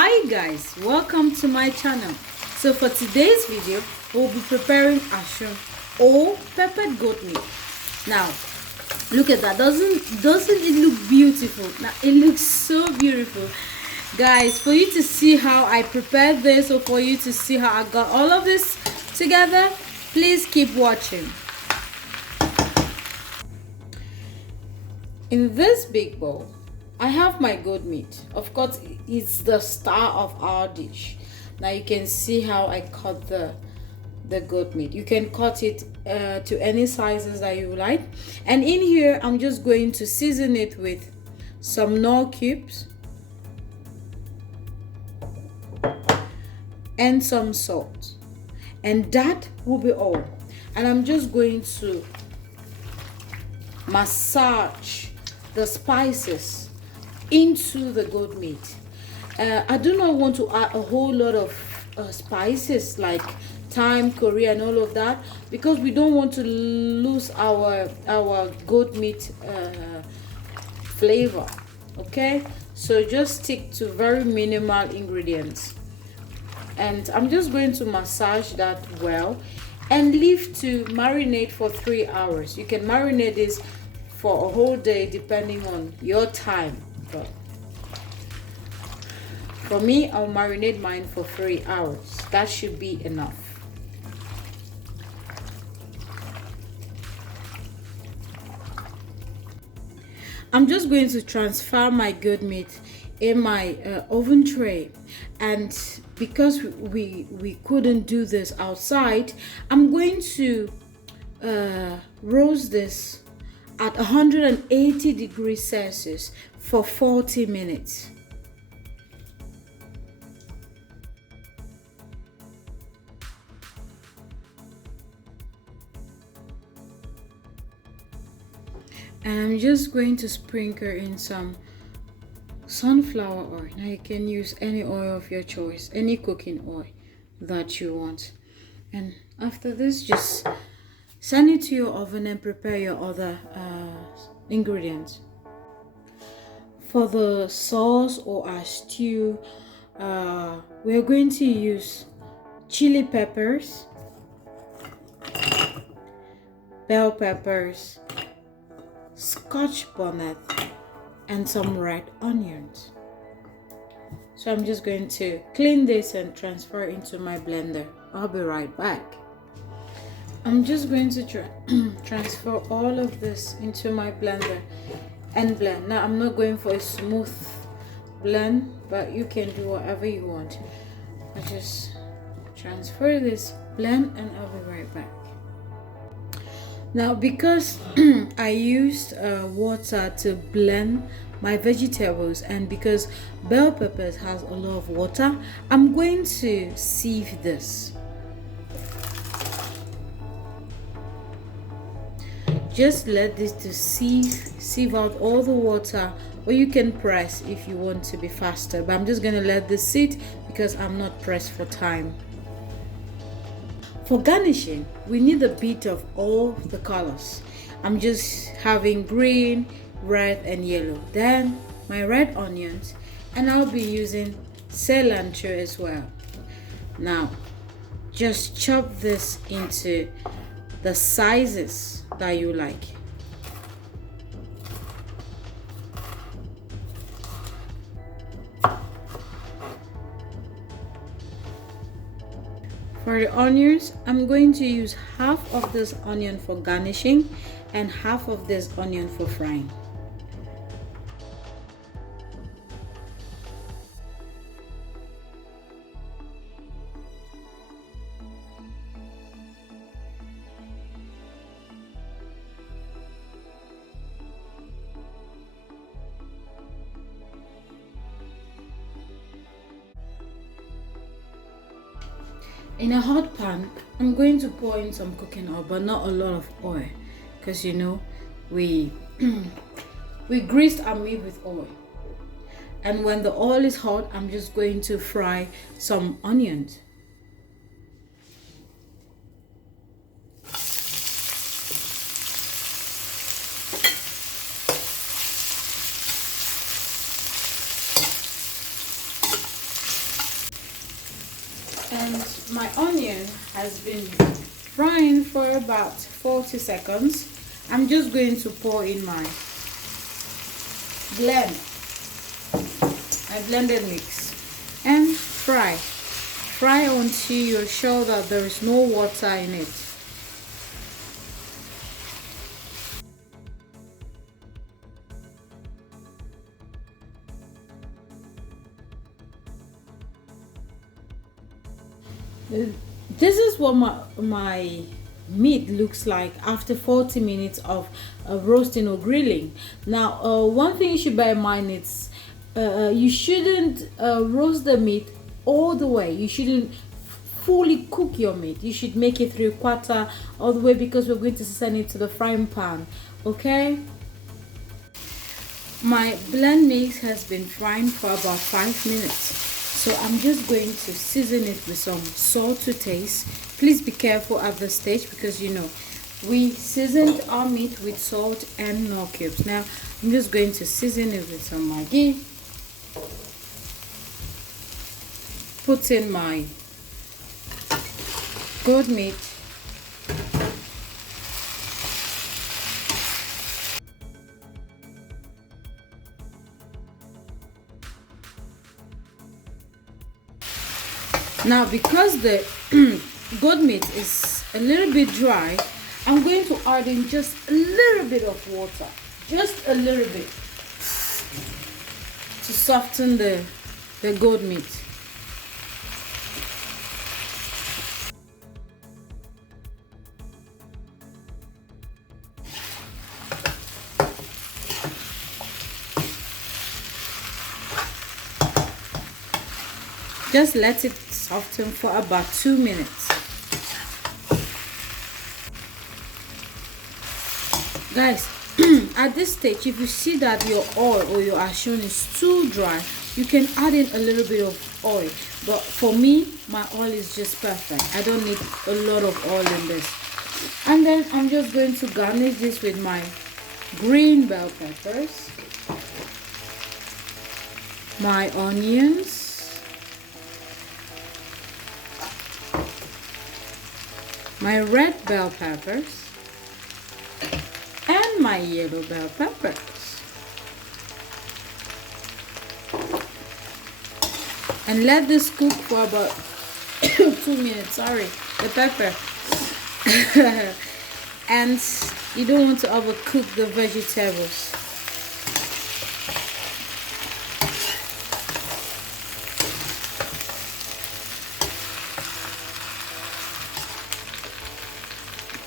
Hi guys, welcome to my channel. So for today's video we'll be preparing Asun or peppered goat meat. Now look at that. Doesn't it look beautiful? Now it looks so beautiful, guys. For you to see how I prepared this, or for you to see how I got all of this together, please keep watching. In this big bowl I have my goat meat. Of course, it's the star of our dish. Now you can see how I cut the goat meat. You can cut it to any sizes that you like. And in here, I'm just going to season it with some Knorr cubes and some salt. And that will be all. And I'm just going to massage the spices into the goat meat. I do not want to add a whole lot of spices like thyme, curry, and all of that, because we don't want to lose our goat meat flavor. Okay, so just stick to very minimal ingredients, and I'm just going to massage that well and leave to marinate for 3 hours. You can marinate this for a whole day depending on your time. But for me, I'll marinate mine for 3 hours. That should be enough. I'm just going to transfer my goat meat in my oven tray, and because we couldn't do this outside, I'm going to roast this at 180 degrees Celsius for 40 minutes. And I'm just going to sprinkle in some sunflower oil. Now you can use any oil of your choice, any cooking oil that you want. And after this, just send it to your oven and prepare your other ingredients. For the sauce or our stew, we're going to use chili peppers, bell peppers, Scotch bonnet, and some red onions. So I'm just going to clean this and transfer into my blender. I'll be right back. I'm just going to transfer all of this into my blender and blend. Now I'm not going for a smooth blend, but you can do whatever you want. I just transfer this blend and I'll be right back. Now because I used water to blend my vegetables, and because bell peppers has a lot of water, I'm going to sieve this. Just let this to sieve out all the water, or you can press if you want to be faster, but I'm just going to let this sit because I'm not pressed for time. For garnishing, we need a bit of all the colors. I'm just having green, red, and yellow. Then my red onions, and I'll be using cilantro as well. Now just chop this into the sizes that you like. For the onions, I'm going to use half of this onion for garnishing and half of this onion for frying. In a hot pan, I'm going to pour in some cooking oil, but not a lot of oil, because you know we greased our meat with oil. And when the oil is hot, I'm just going to fry some onions. And my onion has been frying for about 40 seconds. I'm just going to pour in my blended mix and fry until you're sure that there is no water in it. This is what my meat looks like after 40 minutes of roasting or grilling. Now one thing you should bear in mind is you shouldn't roast the meat all the way. You shouldn't fully cook your meat. You should make it 3/4 all the way, because we're going to send it to the frying pan. Okay, my blend mix has been frying for about 5 minutes. So I'm just going to season it with some salt to taste. Please be careful at this stage, because you know we seasoned our meat with salt and knorr cubes. Now I'm just going to season it with some Maggi. Put in my goat meat. Now, because the goat meat is a little bit dry, I'm going to add in just a little bit of water, just a little bit, to soften the goat meat. Just let it soften for about 2 minutes. Guys, at this stage, if you see that your oil or your Asun is too dry, you can add in a little bit of oil. But for me, my oil is just perfect. I don't need a lot of oil in this. And then I'm just going to garnish this with my green bell peppers, my onions, my red bell peppers, and my yellow bell peppers, and let this cook for about 2 minutes. Sorry, the pepper. And you don't want to overcook the vegetables.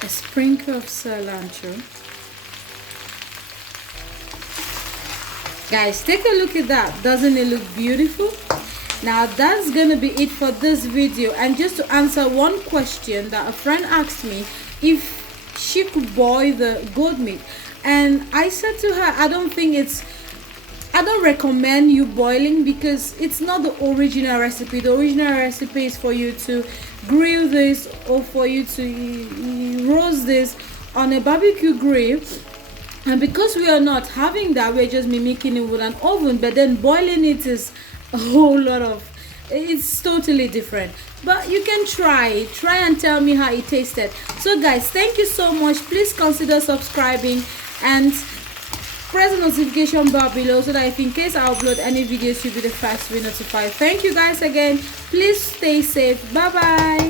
A sprinkle of cilantro. Guys, take a look at that. Doesn't it look beautiful? Now that's gonna be it for this video. And just to answer one question that a friend asked me, if she could boil the goat meat, and I said to her, I don't recommend you boiling, because it's not the original recipe. The original recipe is for you to grill this, or for you to roast this on a barbecue grill. And because we are not having that, we're just mimicking it with an oven. But then boiling it is a whole lot of, it's totally different. But you can try and tell me how it tasted. So guys, thank you so much. Please consider subscribing and press the notification bell below, so that if in case I upload any videos, you'll be the first to be notified. Thank you guys again. Please stay safe. Bye bye.